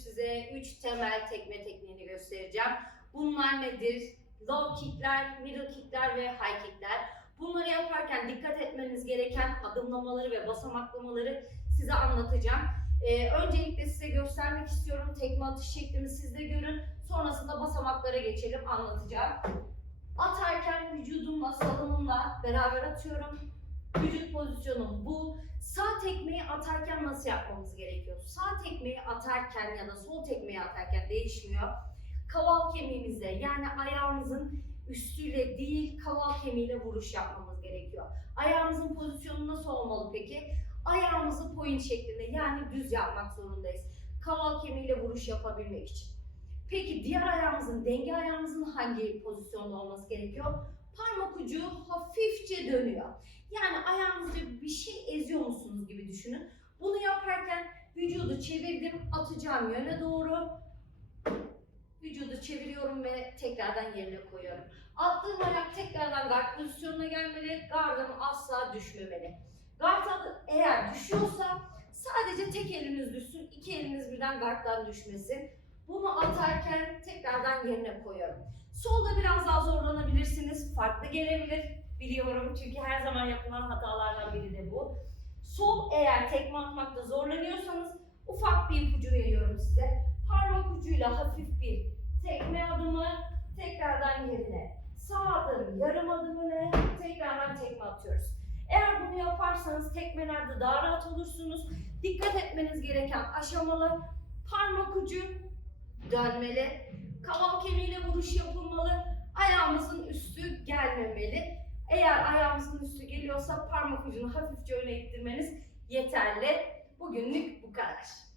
size 3 temel tekme tekniğini göstereceğim. Bunlar nedir? Low kickler, middle kickler ve high kickler. Bunları yaparken dikkat etmeniz gereken adımlamaları ve basamaklamaları size anlatacağım. Ee, öncelikle size göstermek istiyorum. Tekme atış şeklimi siz de görün. Sonrasında basamaklara geçelim anlatacağım. Atarken vücudumla salınımla beraber atıyorum. Vücut pozisyonum bu. Sağ tekmeyi atarken nasıl yapmamız gerekiyor? Sağ tekmeyi atarken ya da sol tekmeyi atarken değişmiyor. Kaval kemiğimizle yani ayağımızın üstüyle değil kaval kemiğiyle vuruş yapmamız gerekiyor. Ayağımızın pozisyonu nasıl olmalı peki? Ayağımızı point şeklinde yani düz yapmak zorundayız. Kaval kemiğiyle vuruş yapabilmek için. Peki diğer ayağımızın, denge ayağımızın hangi pozisyonda olması gerekiyor? Parmak ucu hafifçe dönüyor. Yani ayağınızda bir şey düşünün. Bunu yaparken vücudu çevirdim, atacağım yöne doğru. Vücudu çeviriyorum ve tekrardan yerine koyuyorum. Attığım ayak tekrardan guard pozisyonuna gelmeli. Gardım asla düşmemeli. Guard eğer düşüyorsa sadece tek eliniz düşsün, iki eliniz birden guarddan düşmesin. Bunu atarken tekrardan yerine koyuyorum. Solda biraz daha zorlanabilirsiniz. Farklı gelebilir. Biliyorum çünkü her zaman yapılan hatalardan biri de bu. Sol eğer tekme atmakta zorlanıyorsanız ufak bir ipucu veriyorum size. Parmak ucuyla hafif bir tekme adımı tekrardan yerine. Sağ adım, yarım adım öne, tekrardan tekme atıyoruz. Eğer bunu yaparsanız tekmelerde daha rahat olursunuz. Dikkat etmeniz gereken aşamalar parmak ucu dönmeli, kaval kemiğiyle vuruş yapılmalı, ayağımızın üstü gelmemeli. Eğer ayağımızın üstü geliyorsa parmak ucunu hafifçe öne ittirmeniz yeterli. Bugünlük bu kadar.